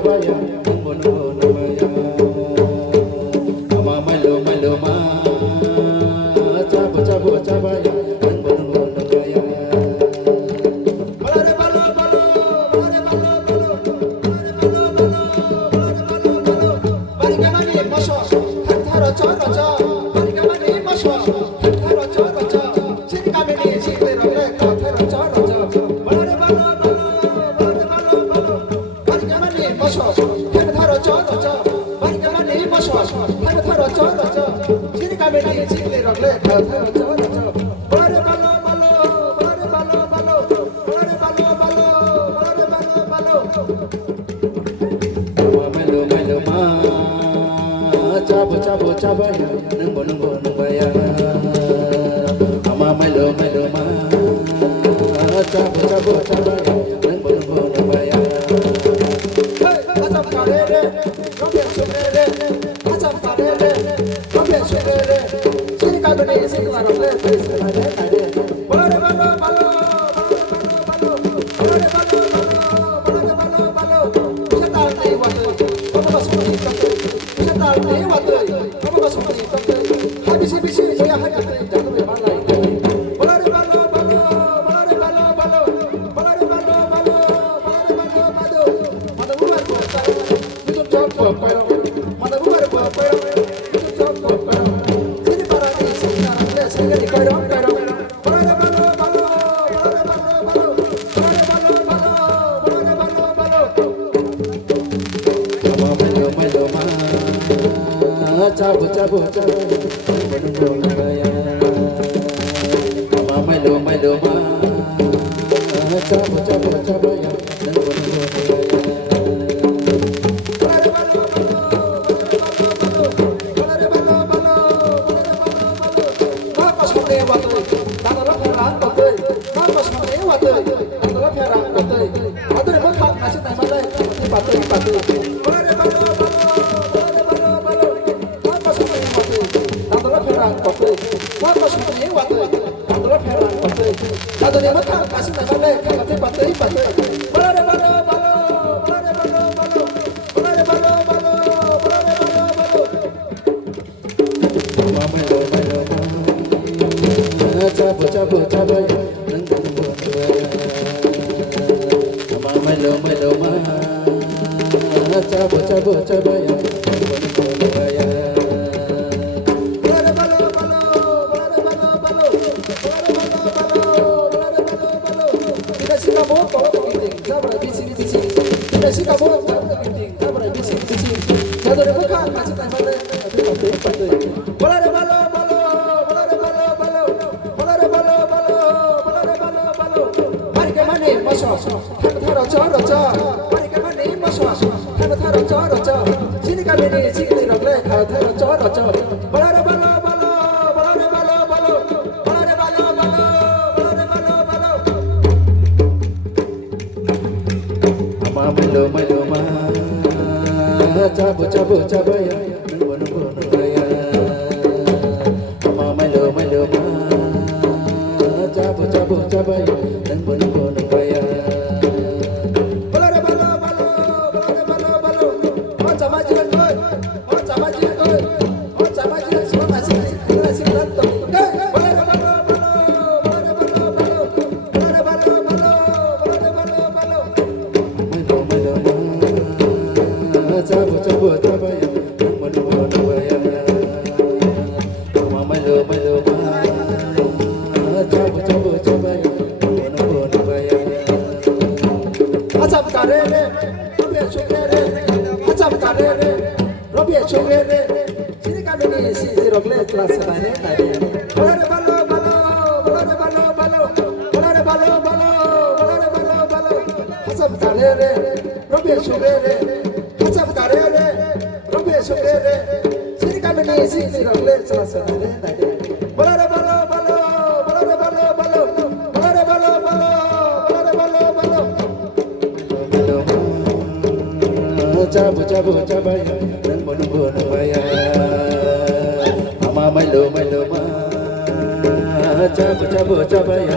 cabaya nunggu nambaya ama malu ma cabu cabaya nunggu nambaya balare balo balare balo bari gamani masho tharo choro bari gamani masho tharo choro sini kameni sikle role tharo choro balare balo bari gamani masho tharo choro bari gamani masho tharo choro sini kameni sikle role tharo choro balare balo balare balo malu ma cabu cabaya nunggu nambaya ama malu ma cabu cabaya nunggu nambaya acap karere robe sugere acap karere robe sugere sini kabene sikla robe sugere balare balo setal nei watu baba basmani kate setal nei watu baba basmani kate habisi moya hakate jagbe malai balare balo madabuar ko taro itu chok ko pero madabuar ko pero itu chok ko pero sini parani sina le singari pero balare balo malu ma cabu nunggu nambaya ama malu ma cabu cabaya nunggu cabu cabaya nunggu nambaya ama malu ma cabu cabaya nunggu nambaya sini kameni sikli rogle tharo choro balare balo ama malu ma cabu cabaya nunggu nambaya ama malu ma cabu cabaya nunggu nambaya balare balo cabu cabaya nunggu nambaya ama malu ma cabu cabaya nunggu nambaya acap karere robe sugere acap karere robe sugere sini kameni sini rogle kelas lain balare balo acap karere robe sugere acap karere robe sugere sini kameni sini rogle kelas lain balare balo cabu cabaya nunggu nambaya ama malu ma cabu cabaya